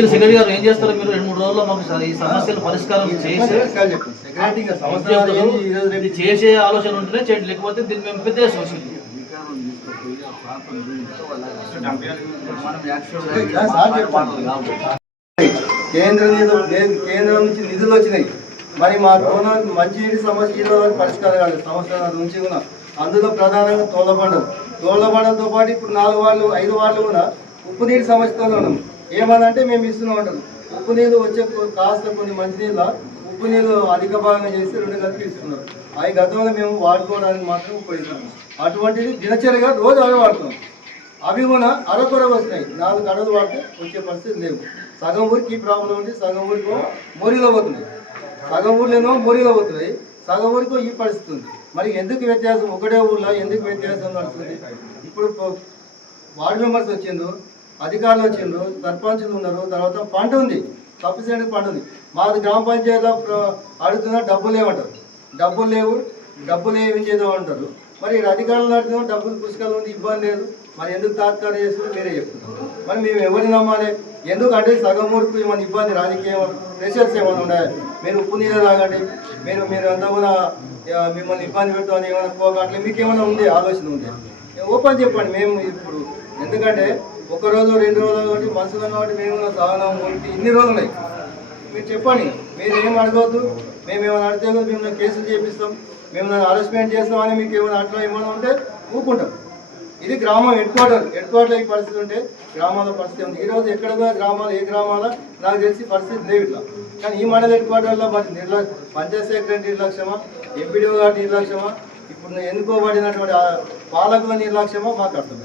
మీరు సెక్రటరీ గారు ఏం చేస్తారో మీరు 2-3 రోజుల్లో మాకు ఈ సమస్యలు పరిష్కారం చేసే ఆలోచన ఉంటేనే చేయండి, లేకపోతే దీన్ని మేము పెద్ద సోషల్ కేంద్రం నుంచి నిధులు వచ్చినాయి. మరి మా మంచినీటి సమస్య పరిష్కారం కాలేదు సంవత్సరాల నుంచి కూడా. అందులో ప్రధానంగా తోళ్లబండలతో పాటు ఇప్పుడు 4 వార్డులు 5 వార్డులు కూడా ఉప్పు నీటి సమస్యతో ఉన్నాం. ఏమనంటే మేము ఇస్తూనే ఉంటాం. ఉప్పు నీళ్ళు వచ్చే కాస్త కొన్ని మంచినీళ్ళ ఉప్పు నీళ్ళు అధిక భాగంగా చేసి 2 కలిపి ఇస్తున్నారు. అవి గతంలో మేము వాడుకోవడానికి మాత్రం ఉపయోగిస్తాం. అటువంటిది దినచర్యగా రోజు అవి వాడుతున్నాం. అవి కూడా అరకొరకు వస్తున్నాయి. 4 గడలు వాడితే వచ్చే పరిస్థితి లేవు. సగం ఊరికి ఈ ప్రాబ్లం ఉంది, సగం ఊరికో మోరీలో పోతున్నాయి, సగం ఊర్లేనో మోరీలో పోతున్నాయి, సగం ఊరికో ఈ పరిస్థితి ఉంది. మరి ఎందుకు వ్యత్యాసం? ఒకటే ఊళ్ళో ఎందుకు వ్యత్యాసం నడుస్తుంది? ఇప్పుడు వార్డు మెంబర్స్ వచ్చిండ్రు, అధికారులు వచ్చిండ్రు, సర్పంచులు ఉన్నారు, తర్వాత ఫండ్ ఉంది, సఫిషియెంట్ ఫండ్ ఉంది. మాది గ్రామ పంచాయతీలో అడుగుతున్నా డబ్బులు లేవంటారు, డబ్బులు ఏమి చేద్దాం అంటారు. మరి అధికారులు నడుతున్నాం, డబ్బులు పుస్తకాలు ఉంది, ఇబ్బంది లేదు. మరి ఎందుకు తాత్కారం చేస్తున్నారు మీరే చెప్తున్నారు. మరి మేము ఎవరిని నమ్మాలి? ఎందుకంటే సగం ఊరికి ఏమైనా ఇబ్బంది, రాజకీయ ప్రెషర్స్ ఏమైనా ఉన్నాయి. మీరు ఉప్పు నీళ్ళు తాగండి, మీరు అంతా కూడా మిమ్మల్ని ఇబ్బంది పెడతామని ఏమైనా పోగట్లే మీకు ఏమైనా ఉంది, ఆలోచన ఉంది, ఓపెన్ చెప్పండి. మేము ఇప్పుడు ఎందుకంటే 1 రోజు 2 రోజులు కాబట్టి మనుషులం కాబట్టి మేము సహనం ఊరికి ఇన్ని రోజులు ఉన్నాయి. మీరు చెప్పండి, మీరు ఏం అడగవద్దు. మేము ఏమైనా అడిగితే మేము కేసులు చేపిస్తాం, మేము అరెస్ట్మెంట్ చేస్తామని మీకు ఏమైనా అట్లా ఏమైనా ఉంటే ఊపుకుంటాం. ఇది గ్రామం హెడ్ క్వార్టర్ ఈ పరిస్థితి ఉంటే గ్రామాల పరిస్థితి ఉంది. ఈరోజు ఎక్కడ కూడా గ్రామాలు ఏ గ్రామాల నాకు తెలిసి పరిస్థితి లేవు ఇట్లా. కానీ ఈ మండల హెడ్ క్వార్టర్లో మరి పంచాయత్ సెక్రటరీ నిర్లక్ష్యమా, ఎంపీడీఓ గారి నిర్లక్ష్యమా, ఇప్పుడు ఎన్నుకోబడినటువంటి పాలకుల నిర్లక్ష్యమా మాకు అర్థం.